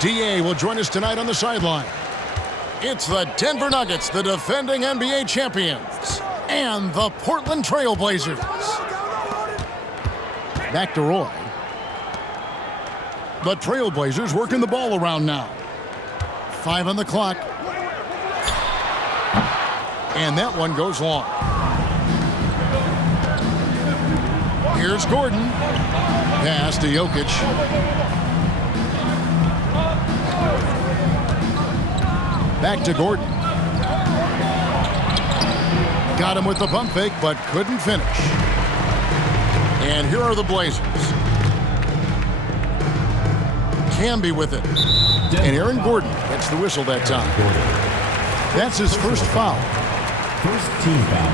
DA will join us tonight on the sideline. It's the Denver Nuggets, the defending NBA champions, and the Portland Trail Blazers. Back to Roy. The Trail Blazers working the ball around now. 5 on the clock. And that one goes long. Here's Gordon. Pass to Jokic. Back to Gordon. Got him with the pump fake, but couldn't finish. And here are the Blazers. Camby with it. And Aaron Gordon gets the whistle that time. That's his first foul. First team foul.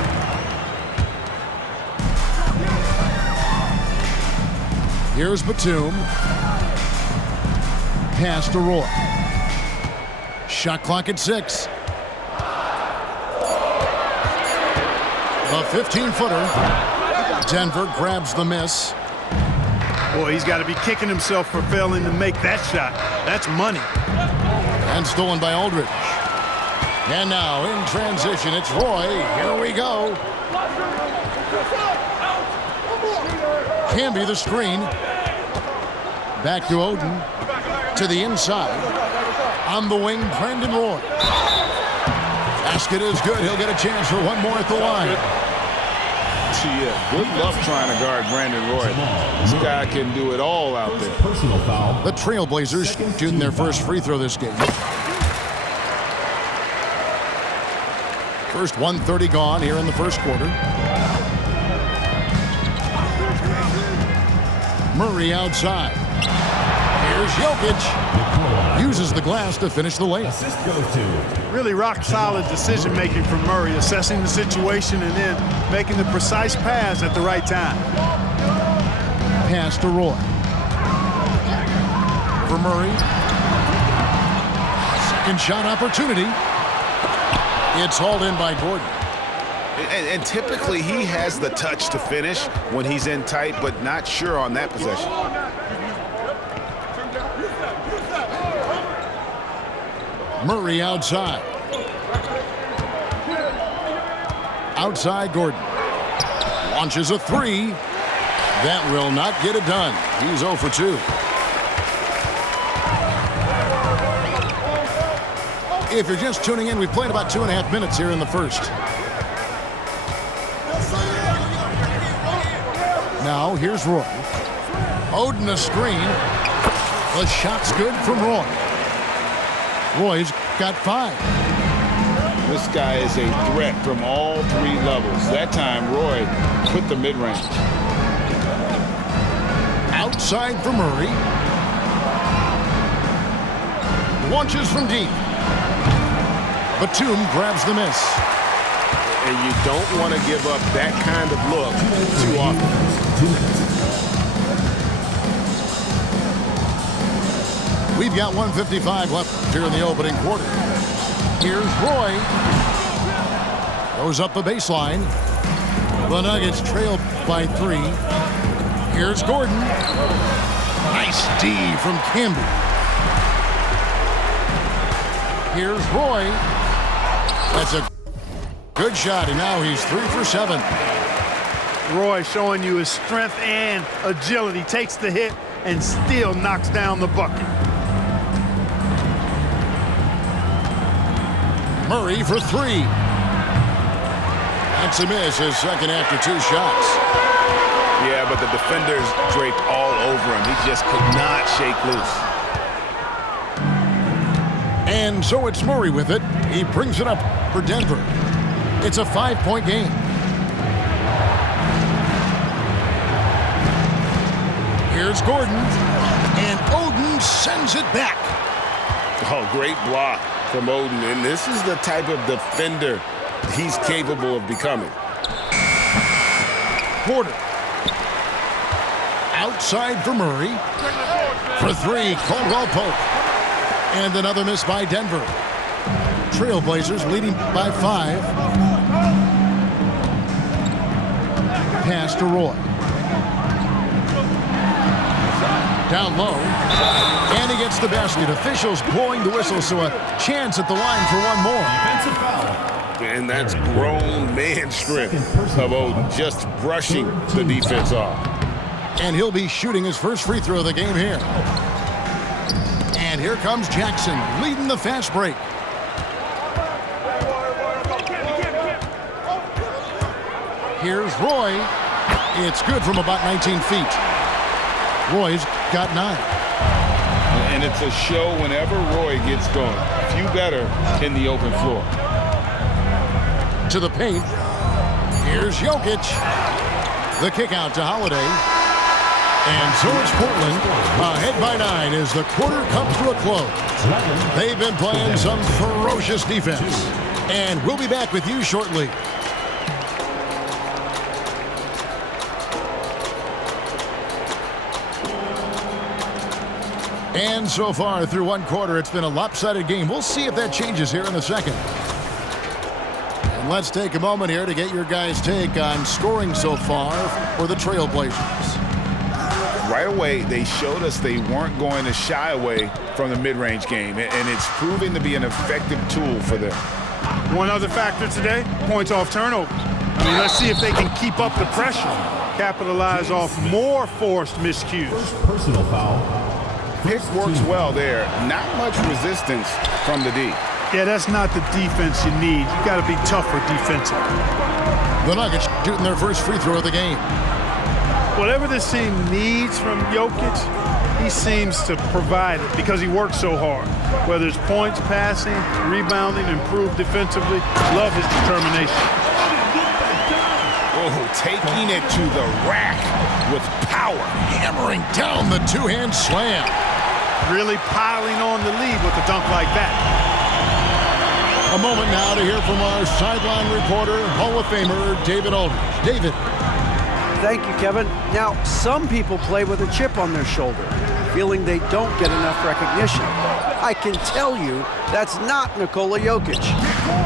Here's Batum. Pass to Roy. Shot clock at 6. A 15-footer. Denver grabs the miss. Boy, he's got to be kicking himself for failing to make that shot. That's money. And stolen by Aldridge. And now in transition, it's Roy. Here we go. Camby the screen. Back to Oden. To the inside. On the wing, Brandon Roy. Basket is good. He'll get a chance for one more at the line. Yeah, good luck trying to guard Brandon Roy. This guy can do it all out there. Personal foul. The Trailblazers shooting their first free throw this game. First 1:30 gone here in the first quarter. Murray outside. Here's Jokic. Uses the glass to finish the layup. Assist goes to. Really rock-solid decision-making from Murray, assessing the situation and then making the precise pass at the right time. Pass to Roy. For Murray. Second shot opportunity. It's hauled in by Gordon. And typically he has the touch to finish when he's in tight, but not sure on that possession. Murray outside. Outside Gordon. Launches a three. That will not get it done. He's 0 for 2. If you're just tuning in, we've played about 2.5 minutes here in the first. Now here's Roy. Oden a screen. The shot's good from Roy. Roy's got 5. This guy is a threat from all 3 levels. That time, Roy put the mid-range. Outside for Murray. Launches from deep. Batum grabs the miss. And you don't want to give up that kind of look too often. We've got 1:55 left here in the opening quarter. Here's Roy. Goes up the baseline. The Nuggets trail by 3. Here's Gordon. Nice D from Camby. Here's Roy. That's a good shot, and now he's 3 for 7. Roy showing you his strength and agility. Takes the hit and still knocks down the bucket. Murray for 3. That's a miss, his second after 2 shots. Yeah, but the defenders draped all over him. He just could not shake loose. And so it's Murray with it. He brings it up for Denver. It's a 5-point game. Here's Gordon. And Oden sends it back. Oh, great block from Oden. And this is the type of defender he's capable of becoming. Porter. Outside for Murray. For 3, Caldwell Pope. And another miss by Denver. Trailblazers leading by 5. Pass to Roy. Down low. And he gets the basket. Officials blowing the whistle, so a chance at the line for one more. Defensive foul. And that's grown man strength of Oden, just brushing the defense off. And he'll be shooting his first free throw of the game here. And here comes Jackson, leading the fast break. Here's Roy. It's good from about 19 feet. Roy's got 9. And it's a show whenever Roy gets going. Few better in the open floor. To the paint. Here's Jokic. The kick out to Holiday. And so it's Portland ahead by 9 as the quarter comes to a close. They've been playing some ferocious defense. And we'll be back with you shortly. And so far through one quarter, it's been a lopsided game. We'll see if that changes here in a second. And let's take a moment here to get your guys' take on scoring so far for the Trailblazers. Right away, they showed us they weren't going to shy away from the mid-range game, and it's proving to be an effective tool for them. One other factor today, points off turnover. I mean, let's see if they can keep up the pressure, capitalize off more forced miscues. Personal foul. Pick works well there. Not much resistance from the D. Yeah, that's not the defense you need. You got to be tougher defensively. The Nuggets shooting their first free throw of the game. Whatever this team needs from Jokic, he seems to provide it because he works so hard. Whether it's points, passing, rebounding, improved defensively, love his determination. Oh, taking it to the rack with power. Hammering down the two-hand slam. Really piling on the lead with a dunk like that. A moment now to hear from our sideline reporter, Hall of Famer David Aldridge. David. Thank you, Kevin. Now, some people play with a chip on their shoulder, feeling they don't get enough recognition. I can tell you that's not Nikola Jokic.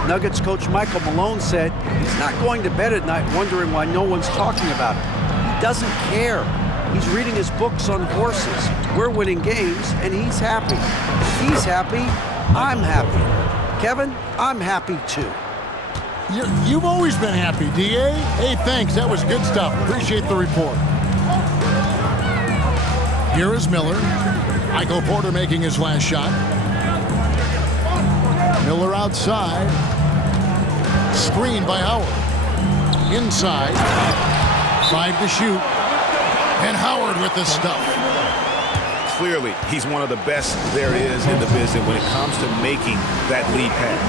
Nuggets coach Michael Malone said he's not going to bed at night wondering why no one's talking about it. He doesn't care. He's reading his books on horses. We're winning games, and he's happy. If he's happy, I'm happy. Kevin, I'm happy too. You've always been happy, D.A. Hey, thanks. That was good stuff. Appreciate the report. Here is Miller. Michael Porter making his last shot. Miller outside. Screen by Howard. Inside. 5 to shoot. And Howard with the stuff. Clearly, he's one of the best there is in the business when it comes to making that lead pass.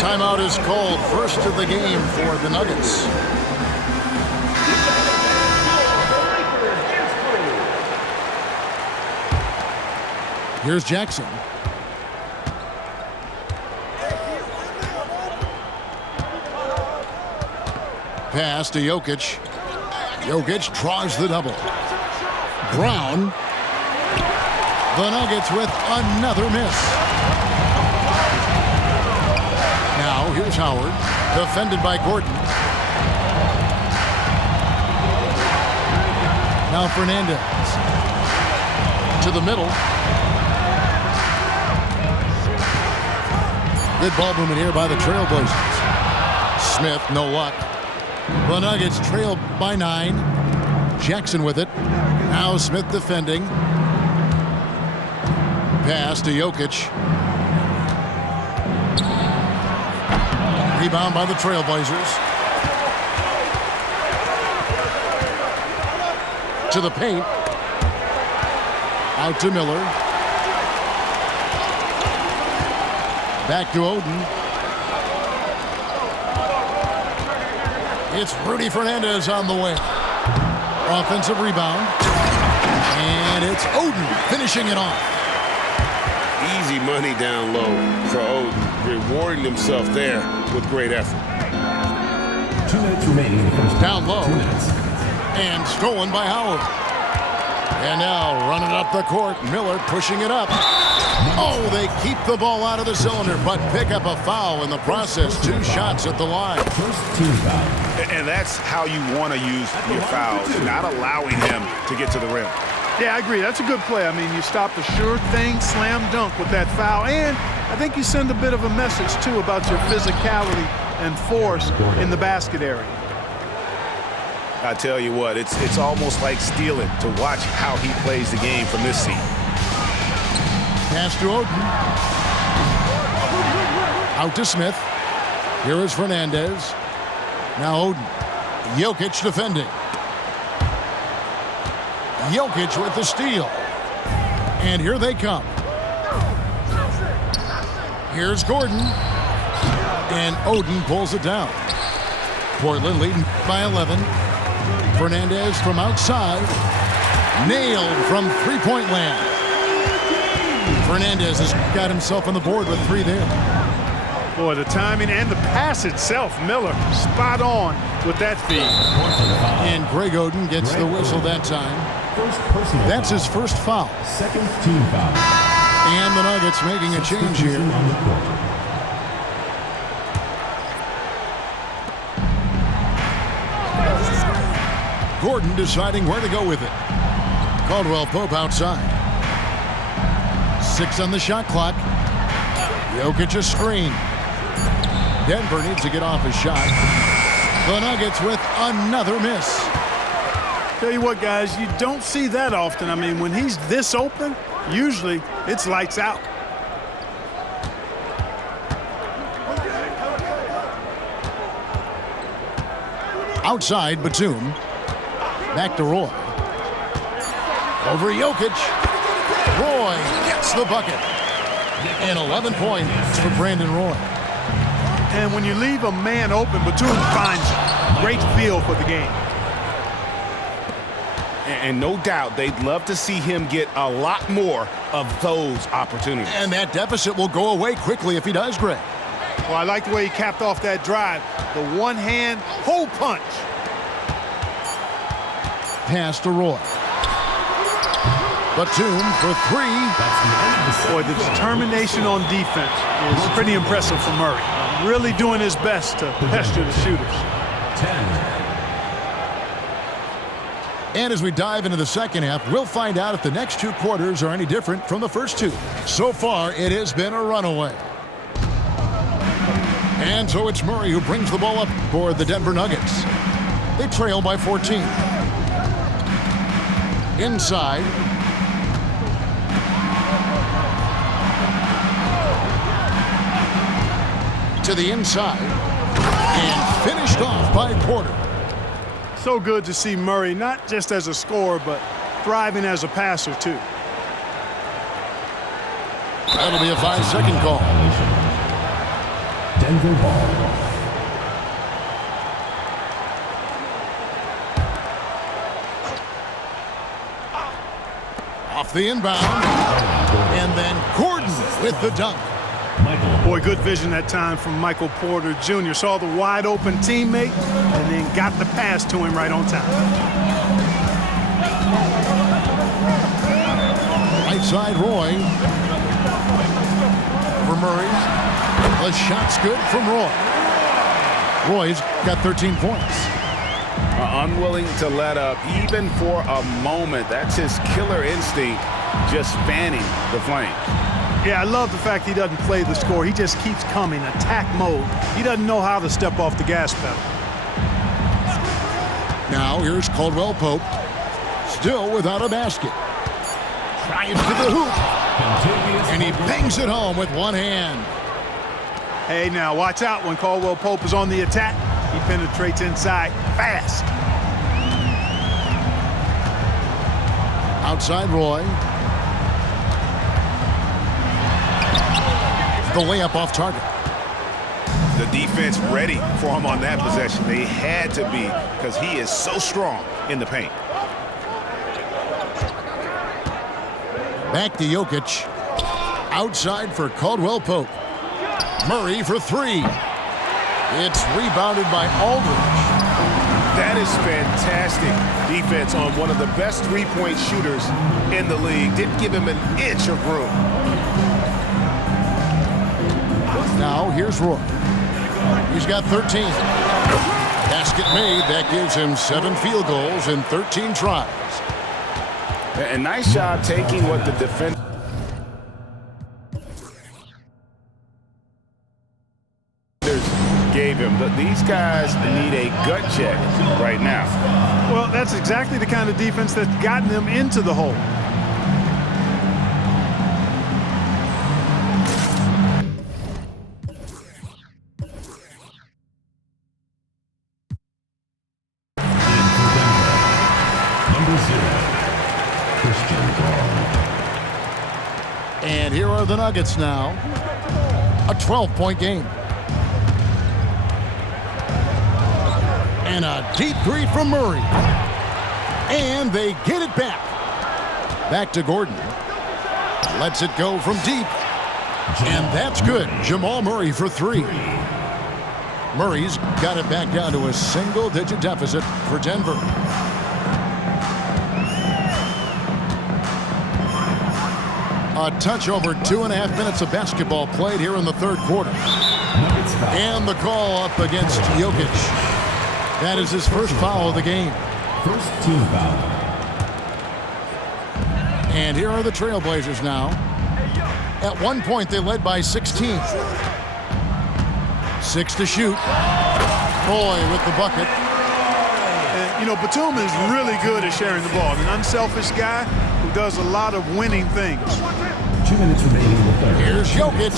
Timeout is called. First of the game for the Nuggets. Here's Jackson. Pass to Jokic. Jokic draws the double. Brown. The Nuggets with another miss. Now, here's Howard, defended by Gordon. Now Fernandez. To the middle. Good ball movement here by the Trailblazers. Smith, no luck. The Nuggets trail by 9. Jackson with it. Now Smith defending. Pass to Jokic. Rebound by the Trailblazers. To the paint. Out to Miller. Back to Oden. It's Rudy Fernandez on the wing. Offensive rebound. And it's Oden finishing it off. Easy money down low for Oden, rewarding himself there with great effort. 2 minutes remaining in the first Down low. 2 minutes. And stolen by Howard. And now running up the court, Miller pushing it up. Oh, they keep the ball out of the cylinder, but pick up a foul in the process. 2 shots at the line. First team foul. And that's how you want to use your fouls, not allowing him to get to the rim. Yeah, I agree. That's a good play. I mean, you stop the sure thing slam dunk with that foul. And I think you send a bit of a message, too, about your physicality and force in the basket area. I tell you what, it's almost like stealing to watch how he plays the game from this seat. Pass to Oden. Out to Smith. Here is Fernandez. Now Oden. Jokic defending. Jokic with the steal. And here they come. Here's Gordon. And Oden pulls it down. Portland leading by 11. Fernandez from outside. Nailed from three-point land. Fernandez has got himself on the board with 3 there. Boy, the timing and the pass itself, Miller, spot on with that feed. And Greg Oden gets the whistle that time. That's his first foul. Second team foul. And the Nuggets making a change here. On the court. Gordon deciding where to go with it. Caldwell Pope outside. 6 on the shot clock. Jokic a screen. Denver needs to get off his shot. The Nuggets with another miss. Tell you what, guys, you don't see that often. I mean, when he's this open, usually it's lights out. Outside, Batum. Back to Roy. Over Jokic. Roy gets the bucket. And 11 points for Brandon Roy. And when you leave a man open, Batum finds him. Great feel for the game. And no doubt they'd love to see him get a lot more of those opportunities. And that deficit will go away quickly if he does, Greg. Well, I like the way he capped off that drive. The one-hand hole punch. Pass to Roy. Batum for 3. Boy, the determination on defense is pretty impressive for Murray. Really doing his best to pester the shooters. 10. And as we dive into the second half, we'll find out if the next 2 quarters are any different from the first 2. So far, it has been a runaway. And so it's Murray who brings the ball up for the Denver Nuggets. They trail by 14. Inside. To the inside. And finished off by Porter. So good to see Murray, not just as a scorer, but thriving as a passer, too. That'll be a 5-second call. Denver ball. Off the inbound. And then Gordon with the dunk. Boy, good vision that time from Michael Porter Jr. Saw the wide open teammate and then got the pass to him right on time. Right side Roy. For Murray. The shot's good from Roy. Roy's got 13 points. Unwilling to let up even for a moment. That's his killer instinct, just fanning the flames. Yeah, I love the fact he doesn't play the score. He just keeps coming, attack mode. He doesn't know how to step off the gas pedal. Now here's Caldwell Pope. Still without a basket. Drives to the hoop. And he bangs it home with one hand. Hey, now watch out when Caldwell Pope is on the attack. He penetrates inside fast. Outside Roy. The layup off target. The defense ready for him on that possession. They had to be because he is so strong in the paint. Back to Jokic. Outside for Caldwell Pope. Murray for 3. It's rebounded by Aldridge. That is fantastic defense on one of the best three-point shooters in the league. Didn't give him an inch of room. Now here's Roy. He's got 13. Basket made. That gives him 7 field goals in 13 tries. And nice job taking what the defender gave him. But these guys need a gut check right now. Well, that's exactly the kind of defense that's gotten them into the hole. And here are the Nuggets now. A 12-point game. And a deep three from Murray. And they get it back. Back to Gordon. Lets it go from deep. And that's good. Jamal Murray for three. Murray's got it back down to a single-digit deficit for Denver. A touch over 2.5 minutes of basketball played here in the third quarter. And the call up against Jokic. That is his first foul of the game. First team foul. And here are the Trailblazers now. At one point, they led by 16. 6 to shoot. Roy with the bucket. And, you know, Batum is really good at sharing the ball. An unselfish guy who does a lot of winning things. 2 minutes remaining in the third. Here's Jokic.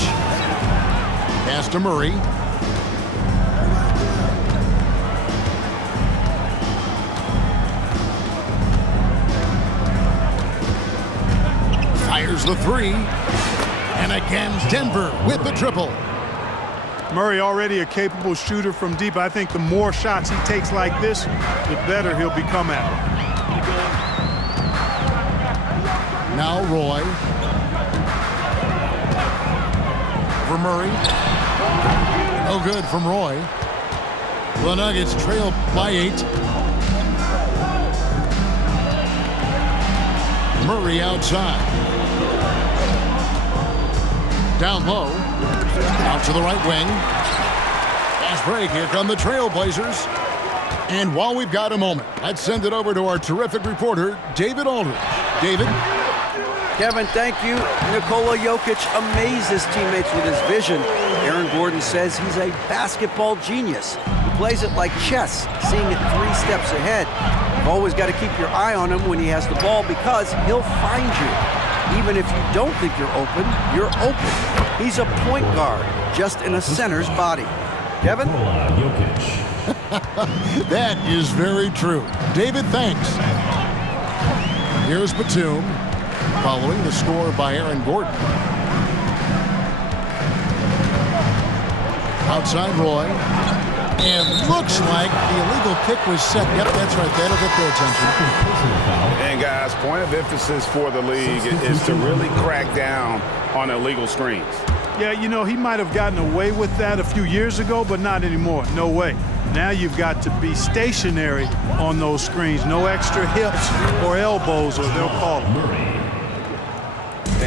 Pass to Murray. Fires the three. And again, Denver with the triple. Murray already a capable shooter from deep. I think the more shots he takes like this, the better he'll become at it. Now Roy. For Murray. No good from Roy. The Nuggets trail by 8. Murray outside. Down low. Out to the right wing. Fast break. Here come the Trailblazers. And while we've got a moment, let's send it over to our terrific reporter, David Aldridge. David? Kevin, thank you. Nikola Jokic amazes teammates with his vision. Aaron Gordon says he's a basketball genius. He plays it like chess, seeing it 3 steps ahead. You've always got to keep your eye on him when he has the ball because he'll find you. Even if you don't think you're open, you're open. He's a point guard, just in a center's body. Kevin? That is very true. David, thanks. Here's Batum, following the score by Aaron Gordon. Outside Roy. And looks like the illegal kick was set. Yep, that's right. That'll get their attention. And guys, point of emphasis for the league is to really crack down on illegal screens. Yeah, you know, he might have gotten away with that a few years ago, but not anymore. No way. Now you've got to be stationary on those screens. No extra hips or elbows, or they'll call it.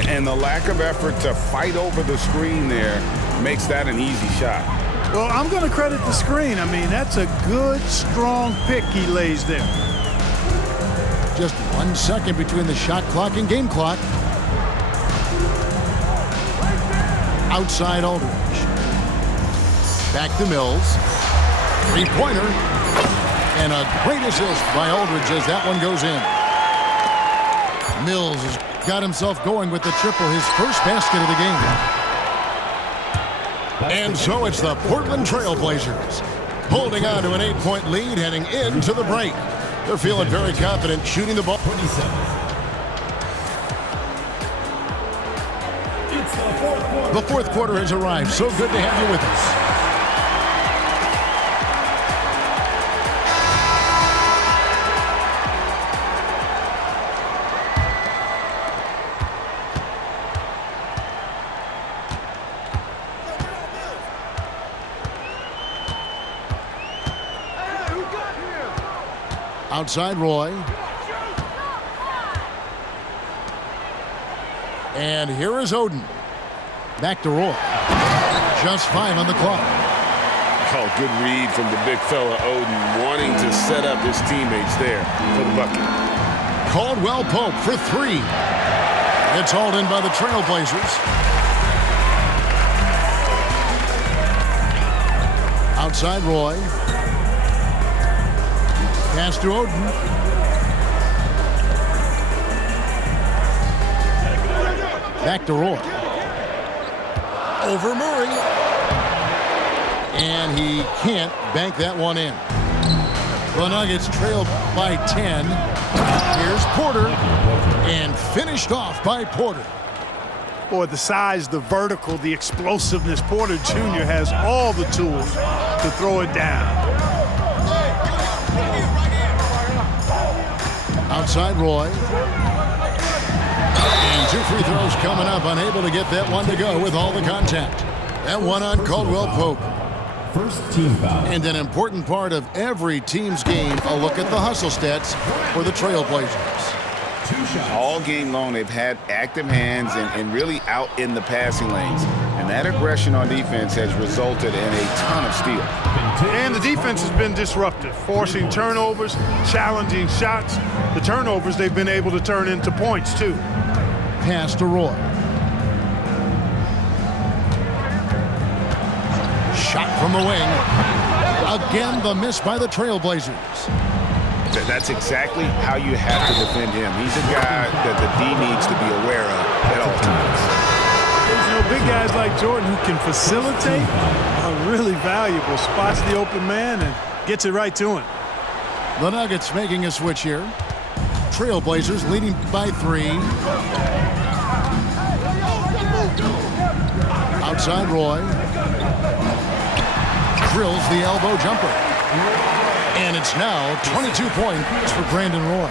And the lack of effort to fight over the screen there makes that an easy shot. Well, I'm going to credit the screen. I mean, that's a good, strong pick he lays there. Just 1 second between the shot clock and game clock. Outside Aldridge. Back to Mills. Three-pointer. And a great assist by Aldridge as that one goes in. Mills has got himself going with the triple, his first basket of the game. And so it's the Portland Trailblazers holding on to an 8-point lead heading into the break. They're feeling very confident shooting the ball. 27. The fourth quarter has arrived. So good to have you with us. Outside Roy. And here is Oden. Back to Roy. Just 5 on the clock. Oh, good read from the big fella Oden, wanting to set up his teammates there for the bucket. Caldwell Pope for three. It's hauled in by the Trailblazers. Outside Roy. Pass to Oden. Back to Roy. Over Murray. And he can't bank that one in. The Nuggets trail by 10. Here's Porter. And finished off by Porter. Boy, the size, the vertical, the explosiveness. Porter Jr. has all the tools to throw it down. Outside Roy. And 2 free throws coming up. Unable to get that one to go with all the contact. That one on Caldwell Pope. First team foul. And an important part of every team's game, a look at the hustle stats for the Trailblazers. 2 shots. All game long, they've had active hands and really out in the passing lanes. And that aggression on defense has resulted in a ton of steals. And the defense has been disruptive, forcing turnovers, challenging shots. The turnovers they've been able to turn into points, too. Pass to Roy. Shot from the wing. Again, the miss by the Trailblazers. That's exactly how you have to defend him. He's a guy that the D needs to be aware of at all times. You know, big guys like Jordan who can facilitate are really valuable. Spots the open man and gets it right to him. The Nuggets making a switch here. Trailblazers leading by 3. Outside Roy. Drills the elbow jumper. And it's now 22 points for Brandon Roy.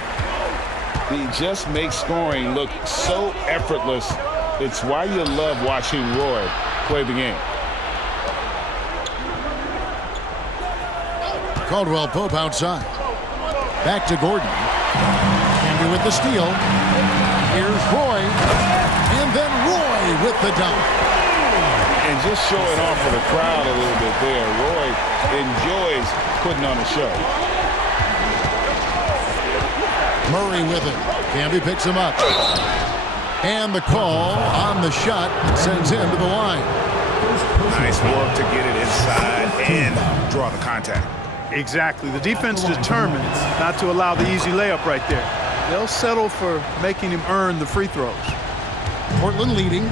He just makes scoring look so effortless. It's why you love watching Roy play the game. Caldwell Pope outside. Back to Gordon. Canby with the steal. Here's Roy. And then Roy with the dunk. And just showing off for the crowd a little bit there. Roy enjoys putting on a show. Murray with it. Canby picks him up. And the call on the shot sends him to the line. Nice work to get it inside and draw the contact. Exactly. The defense determined not to allow the easy layup right there. They'll settle for making him earn the free throws. Portland leading.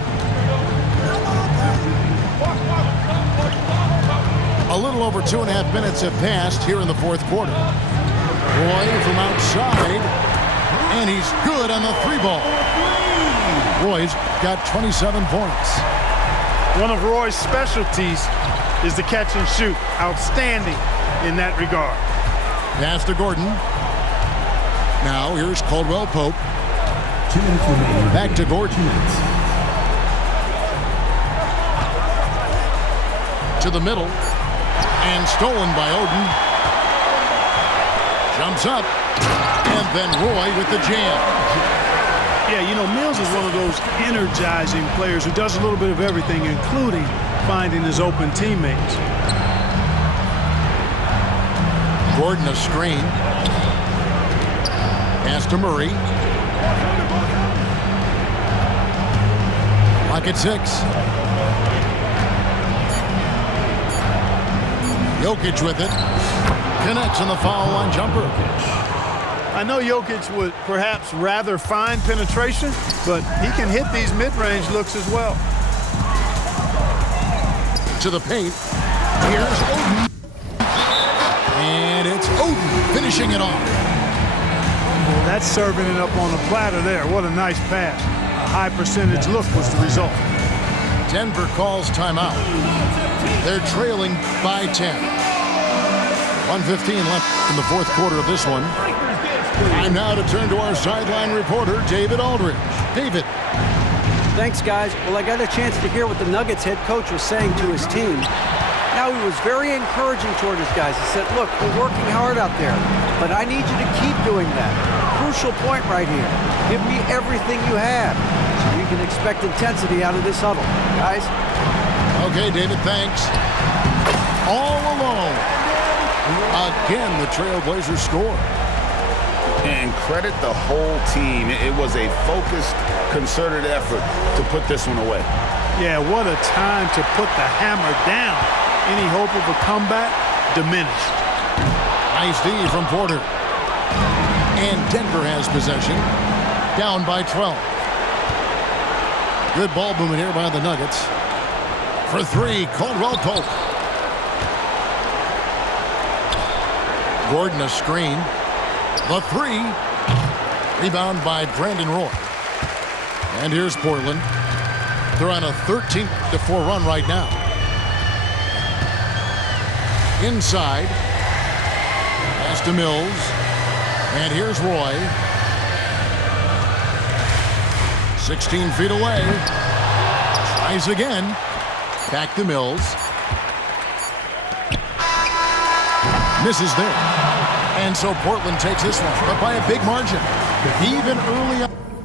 A little over 2.5 minutes have passed here in the fourth quarter. Roy from outside, and he's good on the 3-ball. Roy's got 27 points. One of Roy's specialties is the catch and shoot. Outstanding in that regard. Pass to Gordon. Now here's Caldwell Pope. 2 minutes remaining. Back to Gordon. 2 minutes. To the middle. And stolen by Oden. Jumps up. And then Roy with the jam. Yeah, you know, Mills is one of those energizing players who does a little bit of everything, including finding his open teammates. Gordon a screen. Pass to Murray. Clock at 6. Jokic with it. Connects on the foul line jumper. I know Jokic would perhaps rather find penetration, but he can hit these mid-range looks as well. To the paint. Here's Oden. And it's Oden finishing it off. That's serving it up on a platter there. What a nice pass. A high percentage look was the result. Denver calls timeout. They're trailing by 10. 1:15 left in the fourth quarter of this one. Time now to turn to our sideline reporter, David Aldridge. David. Thanks, guys. Well, I got a chance to hear what the Nuggets head coach was saying to his team. Now, he was very encouraging toward his guys. He said, look, we're working hard out there, but I need you to keep doing that. Crucial point right here. Give me everything you have so you can expect intensity out of this huddle. Guys? Okay, David, thanks. All alone. Again, the Trailblazers score. And credit the whole team. It was a focused, concerted effort to put this one away. Yeah, what a time to put the hammer down. Any hope of a comeback diminished. Nice D from Porter. And Denver has possession. Down by 12. Good ball movement here by the Nuggets. For three, Caldwell Pope. Gordon a screen. The three. Rebound by Brandon Roy. And here's Portland. They're on a 13-4 run right now. Inside. Pass to Mills. And here's Roy. 16 feet away. Tries again. Back to Mills. Misses there. And so Portland takes this one, but by a big margin. Even early on.